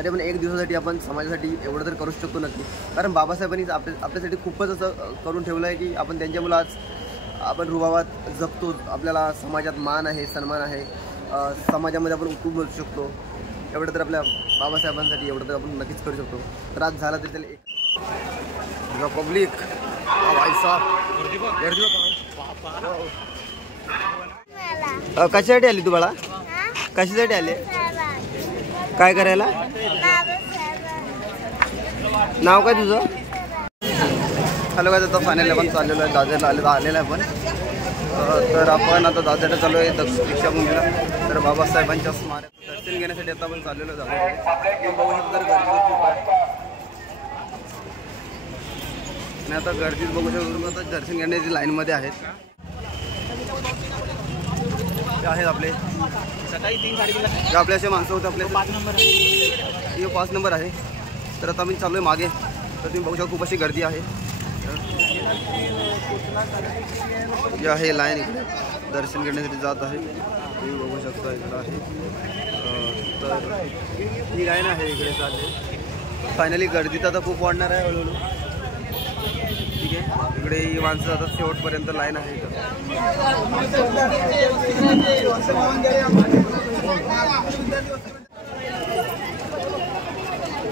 तरी पण एक दिवसासाठी आपण समाजासाठी एवढं तर करू शकतो नक्की, कारण बाबासाहेबांनी आपल्यासाठी खूपच असं करून ठेवलं आहे की आपण त्यांच्यामुळे आज आपण रुबाबात जगतो, आपल्याला समाजात मान आहे, सन्मान आहे, समाजामध्ये आपण उत्तम बोलू शकतो। एवढं तर आपल्या बाबासाहेबांसाठी एवढं तर आपण नक्कीच करू शकतो। तर आज झालं तरी त्याला एक पब्लिक कशासाठी आली तू बाळा? कशासाठी आले? काय करायला? नाव काय तुझं? हॅलो काय, आता फायनली आपण चाललेलो आहे दादरला आलेला आहे आपण। तर आपण आता दादरला चाललो आहे दीक्षाभूमीला। तर बाबासाहेबांच्या स्मारक दर्शन घेण्यासाठी आता आपण चाललेलो आहे। बघू शकतो तर गर्दी खूप आहे आणि आता गर्दीत बघू शकतो आता दर्शन घेण्याची लाईनमध्ये आहेत। ते आहेत आपले सकाळी 3-3:30 आपले असे माणसं होते आपले 5 नंबर आहे, 5 नंबर आहे। तर आता मी चाललो आहे मागे, तर तुम्ही बघू शकता खूप अशी गर्दी आहे। जे आहे लाईन इकडे दर्शन घेण्यासाठी जात आहे, तुम्ही बघू शकता इकडं आहे। तर ही लाईन आहे इकडे चालले। फायनली गर्दी तर आता खूप वाढणार आहे हळूहळू, ठीक आहे। इकडे ही माणसं जातात शेवटपर्यंत लाईन आहे इथं।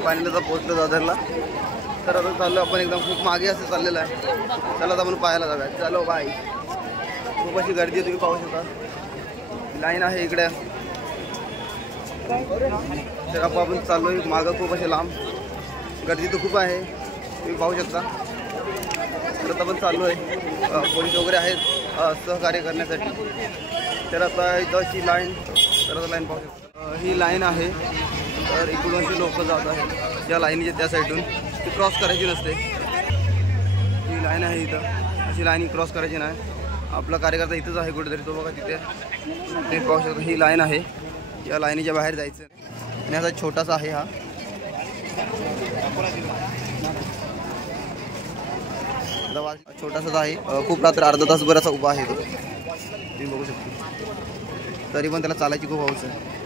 फायनली आता पोहोचलो दादरला। तर आता चाललो आपण एकदम खूप मागे असं चाललेलं आहे। चला आता आपण पाहायला जाऊया, चलो बाय। खूप अशी गर्दी तुम्ही पाहू शकता, लाईन आहे इकडे। तर आपण चाललोय मागं, खूप असे लांब गर्दी तर खूप आहे तुम्ही पाहू शकता। तर आता आपण चाललो आहे, पोलीस वगैरे आहेत सहकार्य करण्यासाठी। तर आता इथं अशी लाईन, तर आता लाईन पाहू शकता ही लाईन आहे। तर इकडून अशी लोक जात आहेत या लाईनीच्या त्या साईडून, ती क्रॉस करायची नसते। ही लाईन आहे इथं, अशी लाईन क्रॉस करायची नाही। आपला कार्यकर्ता इथंच आहे कुठेतरी, तो बघा तिथे, ते पाहू शकता ही लाईन आहे। या लाईनीच्या बाहेर जायचं आणि असा छोटासा आहे हा। छोटासाच आहे, खूप रात्र अर्धा तासभर असा उभा आहे तो, तुम्ही बघू शकता। तरी पण त्याला चालायची खूप हौस आहे।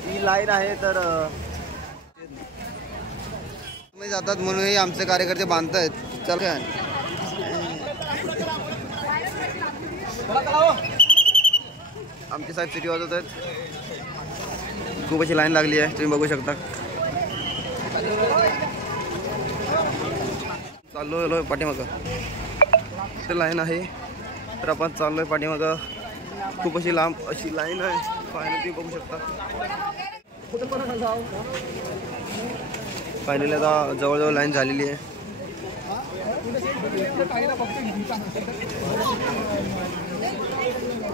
ही लाईन आहे, तर तुम्ही जातात म्हणूनही आमचे कार्यकर्ते बांधतायत। चल काय आमचे साहेब सिटी वाजवत आहेत। खूप अशी लाईन लागली आहे, तुम्ही बघू शकता। चाललो पाठीमागं, ते लाईन आहे। तर आपण चाललोय पाठीमागं, खूप अशी लांब अशी लाईन आहे। फायनली तुम्ही बघू शकता, फायनली आता जवळजवळ लाईन झालेली आहे।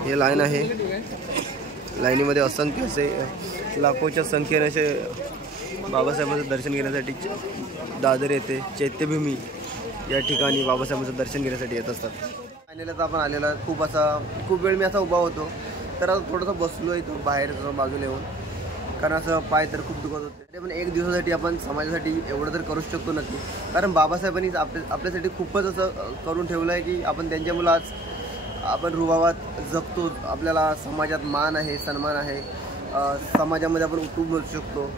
हे लाईन आहे, लाईनीमध्ये असंख्य असे लाखोच्या संख्येने असे बाबासाहेबांचं दर्शन घेण्यासाठी दादर येथे चैत्यभूमी या ठिकाणी बाबासाहेबांचं दर्शन घेण्यासाठी येत असतात। फायनली आता आपण आलेला, खूप वेळ मी असा उभा होतो, तर आता थोडंसं बसलो इथं बाहेर बाजूला येऊन, कारण असं पाय तर खूप दुखत होते। तरी पण एक दिवसासाठी आपण समाजासाठी एवढं तर करू शकतो नक्की, कारण बाबासाहेबांनी आपल्यासाठी खूपच असं करून ठेवलं आहे की आपण त्यांच्यामुळे आज आपण रुबाबात जगतो, आपल्याला समाजात मान आहे, सन्मान आहे, समाजामध्ये आपण उत्तम बोलू शकतो।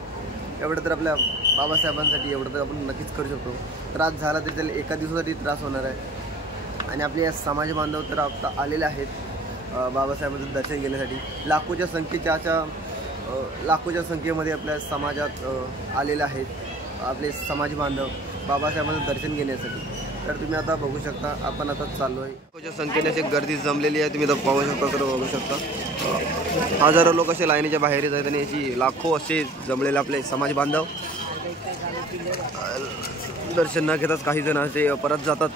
एवढं तर आपल्या बाबासाहेबांसाठी एवढं तर आपण नक्कीच करू शकतो। त्रास झाला तरी त्याला एका दिवसासाठी त्रास होणार आहे। आणि आपले समाज बांधव तर आता आलेले आहेत बाबासाहेबांचं दर्शन घेण्यासाठी। लाखोच्या संख्येमध्ये आपल्या समाजात आलेले आहेत आपले समाज बांधव बाबासाहेबांचं दर्शन घेण्यासाठी। तर तुम्ही आता बघू शकता, आपण आता चाललो आहे, लाखोच्या संख्येने अशी गर्दी जमलेली आहे, तुम्ही आता पाहू शकता। तर बघू शकता हजारो लोक असे लाईनीच्या बाहेर येत आहेत आणि याची लाखो असे जमलेले आपले समाज बांधव दर्शन न घेताच काही जण असे परत जातात,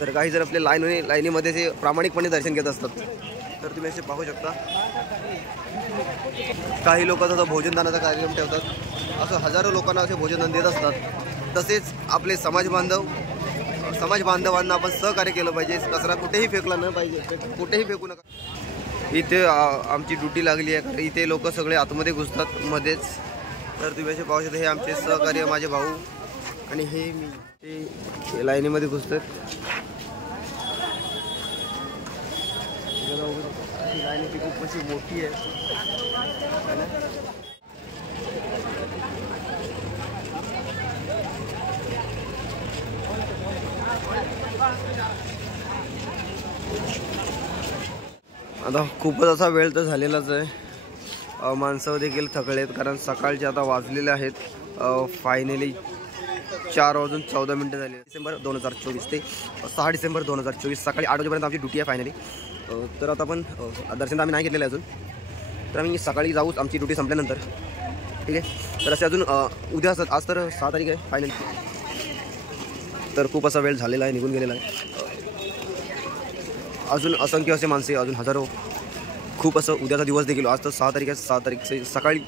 तर काही जण आपले लाईनीमध्ये असे प्रामाणिकपणे दर्शन घेत असतात। तर तुम्ही असे पाहू शकता, काही लोक आता भोजनदानाचा कार्यक्रम ठेवतात, असं हजारो लोकांना असे भोजनदान देत असतात। तसेच आपले समाज बांधवांना आपण सहकार्य केलं पाहिजे, कचरा कुठेही फेकला न पाहिजे, कुठेही फेकू नका। इथे आमची ड्युटी लागली आहे, कारण इथे लोक सगळे आतमध्ये घुसतात मध्येच, तर तुम्ही असे पाहू शकता हे आमचे सहकार्य माझे भाऊ आणि हे मी ते लाईनीमध्ये घुसतात. लाईन ती खूप अशी मोठी आहे. आता खूपच असा वेळ तर झालेलाच आहे. माणसं देखील थकले आहेत कारण सकाळचे आता वाजलेले आहेत फायनली 4:14 झाले. डिसेंबर 2024 ते 6 डिसेंबर 2024 सकाळी 8 वाजेपर्यंत आमची ड्युटी आहे फायनली. तर आता आपण दर्शन आम्ही नाही घेतलेलं आहे अजून, तर आम्ही सकाळी जाऊच आमची ड्युटी संपल्यानंतर. ठीक आहे. तर असे अजून उद्या आज तर 6 तारीख आहे फायनली. तर खूप असा वेळ झालेला आहे, निघून गेलेला आहे. अजून असंख्य असे माणसे, अजून हजारो, खूप असं उद्याचा दिवस देखील. आज तर 6 तारीख आहे. 6 तारीखचे सकाळी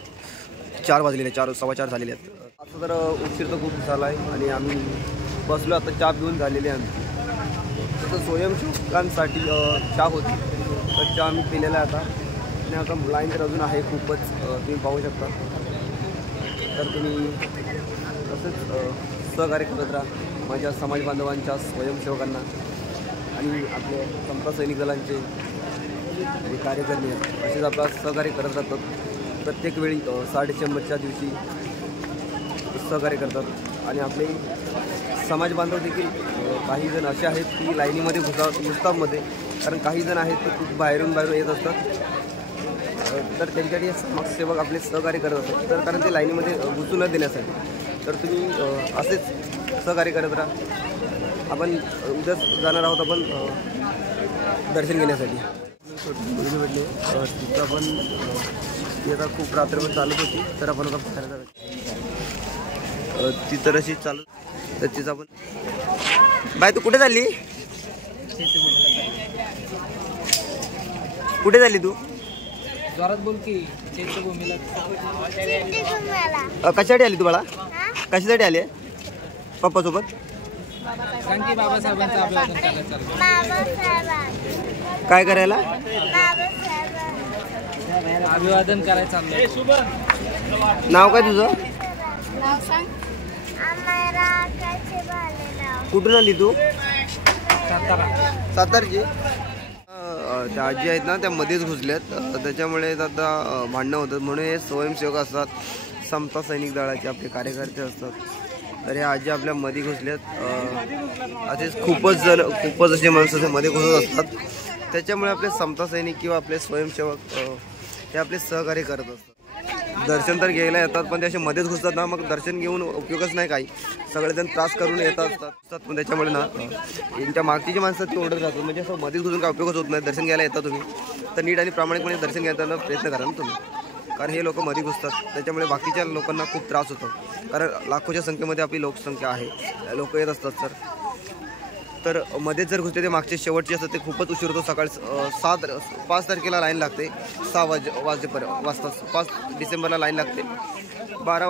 4 वाजलेले, 4 सव्वा 4 झालेले आहेत. आता तर उशीर तर खूप झाला आहे आणि आम्ही बसलो आता. चहा पिऊन झालेली आहे आमची. तसं स्वयंसेवकांसाठी चहा होती, तर चहा आम्ही पिलेला आहे आता. आणि आता लाईन तर अजून आहे खूपच, तुम्ही पाहू शकता. तर तुम्ही तसंच सहकार्य करत राहा माझ्या समाज बांधवांच्या, स्वयंसेवकांना आणि आपल्या समता सैनिक दलांचे जे कार्यकर्ते आहेत असेच आपला सहकार्य करत राहतात. प्रत्येक वेळी 6 डिसेंबरच्या दिवशी सहकार्य करतात. आणि आपले समाज बांधव देखील काही जण असे आहेत की लाईनीमध्ये घुसतामध्ये, कारण काही जण आहेत ते खूप बाहेरून येत असतात. तर त्यांच्यासाठी समाजसेवक आपले सहकार्य करत असतात. तर कारण ते लाईनीमध्ये घुसू न देण्यासाठी. तर तुम्ही असेच सहकार्य करत राहा. आपण उद्याच जाणार आहोत आपण दर्शन घेण्यासाठी. मुली भेटली तिथं आपण ती आता खूप रात्रभर चालत होती, तर आपण आता पहायला जाऊया. ती तर अशी चालत, तर तिचं आपण. बाय तू कुठे चालली? कुठे चालली तू? जोरात बोल की. चैत्यभूमीला. कशासाठी आली तू बाळा? कशासाठी आली आहे पप्पा सोबत? बाबासाहेबांचं अभिवादन करायला चाललंय. काय करायला? अभिवादन करायला चाललंय. नाव काय तुझं? कुठून आली तू? सातारची. त्या आजी आहेत ना, त्या मध्येच घुसल्यात, त्याच्यामुळे आता भांडणं होतात. म्हणून हे स्वयंसेवक असतात, समता सैनिक दलाचे आपले कार्यकर्ते असतात. तर हे आजी आपल्या मध्ये घुसल्यात. असेच खूपच असे माणसं मध्ये घुसत असतात. त्याच्यामुळे आपले समता सैनिक किंवा आपले स्वयंसेवक हे आपले सहकार्य करत असतात. दर्शन तर घ्यायला येतात, पण ते असे मध्येच घुसतात ना, मग दर्शन घेऊन उपयोगच नाही काही. सगळेजण त्रास करून येत असतात. पण त्याच्यामुळे ना यांच्या मागची जी माणसं ती ओरडत राहतात. म्हणजे असं मध्येच घुसून काय उपयोगच होत नाही. दर्शन घ्यायला येतात तुम्ही तर नीट आणि प्रामाणिकपणे दर्शन घ्यायला प्रयत्न करा ना तुम्ही. कारण हे लोक मध्ये घुसतात, त्याच्यामुळे बाकीच्या लोकांना खूप त्रास होतो. कारण लाखोच्या संख्येमध्ये आपली लोकसंख्या आहे, लोक येत असतात. तर मध्येच जर घुसले ते मागचे शेवटचे असतात ते खूपच उशीर होतो. सकाळी 5 तारखेला लाईन लागते 6 वाजता. 5 डिसेंबरला लाईन लागते 12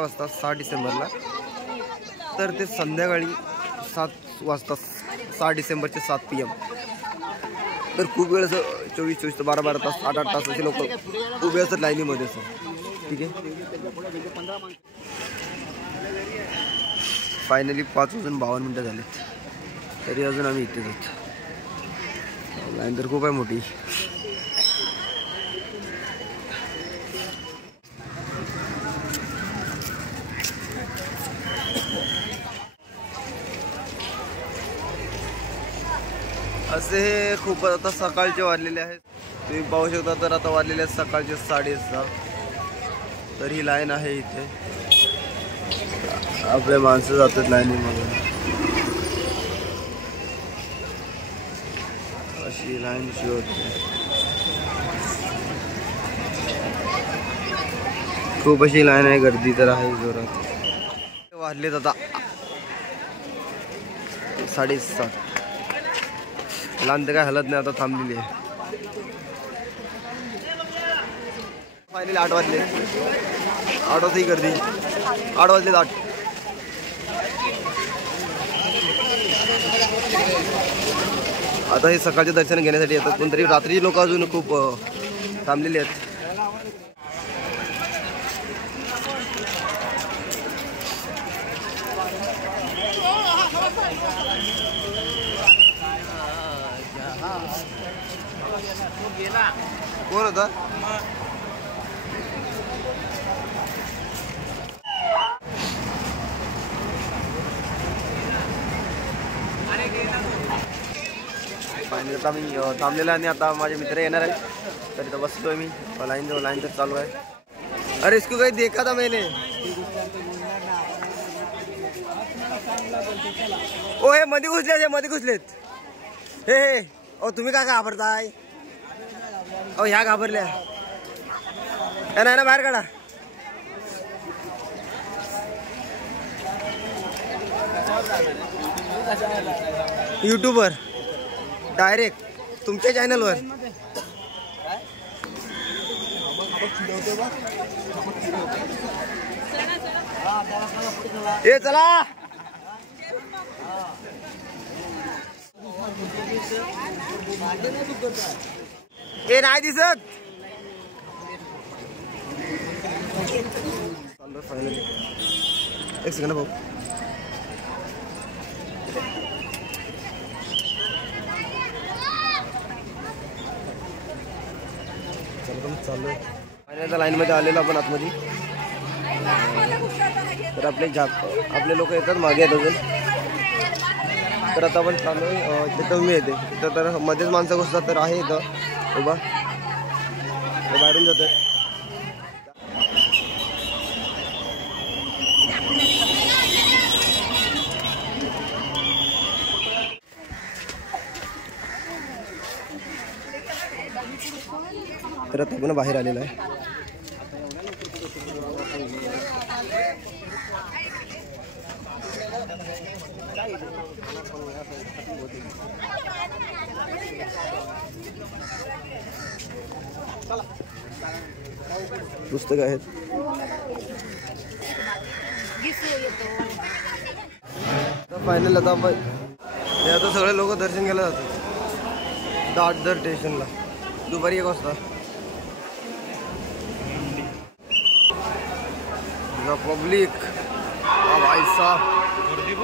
वाजता 6 डिसेंबरला. तर ते संध्याकाळी 7 वाजता 6 डिसेंबरचे 7 PM. तर खूप वेळ असं 24 ते 12 तास 8 तास असे लोक उभे असतात लाईनीमध्ये असं. ठीक आहे. फायनली 5:52 झालेत, तरी अजून आम्ही इथेच आहोत. लाईन तर खूप आहे मोठी. असे हे खूप आता सकाळचे वाजलेले आहेत, तुम्ही पाहू शकता. तर आता वाजलेले आहेत सकाळचे 6:30. तर ही लाईन आहे इथे. आपले माणसं जातात लाईनीमध्ये. अशी लाईन होते. खूप अशी लाईन आहे, गर्दी तर आहे जोरात. वाजलेत आता 7:30. लाईन तर काय हलत नाही, आता थांबलेली आहे. फायनली 8 वाजले. 8 वाजता ही गर्दी. 8 वाजले. 8 आता हे सकाळचे दर्शन घेण्यासाठी येतात, पण तरी रात्री लोक अजून खूप थांबलेले आहेत. कोण होता? फायनली आता मी थांबलेला आणि आता माझे मित्र येणार आहेत तर इथं बसलोय मी लाईन तर चालू आहे. अरे इसको काही देखा था मैंने. ओ हे मध्ये घुसलेत. हे ओ तुम्ही काय घाबरताय? अहो ह्या घाबरल्या. नाही ना बाहेर काढा. यूट्यूबवर डायरेक्ट तुमच्या चॅनलवर. ए चला. ए नाही दिसत. एक सेकंड भाऊ. चालू लाईन मध्ये आलेलो आपण आतमध्ये. तर आपले लोक येतात मागे आहेत अजून. तर आता आपण चालू आहे तिथं मी येते तिथं तर मध्येच माणसं घुसतात तर आहे इथं उभा बाहेरून जातोय. तर आता पण बाहेर आलेला आहे. पुस्तक आहेत. फायनल आता सगळे लोक दर्शन घ्यायला जातात दादर स्टेशनला दुपारी 1 वाजता. पब्लिक भाई साहब गर्दी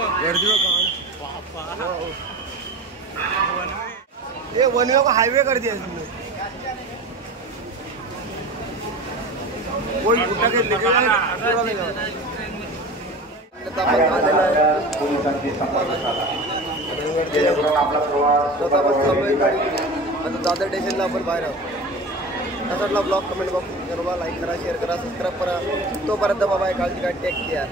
ये वन वे को हाईवे कर दिया इसने. कोई गुट्टा के लेके दादर स्टेशनला आपण बाहेर आहोत. त्यासाठी ब्लॉग कमेंट बॉक्स करा, लाईक करा, शेअर करा, सबस्क्राईब करा. तोपर्यंत बाबा काळजी घ्या. Take care.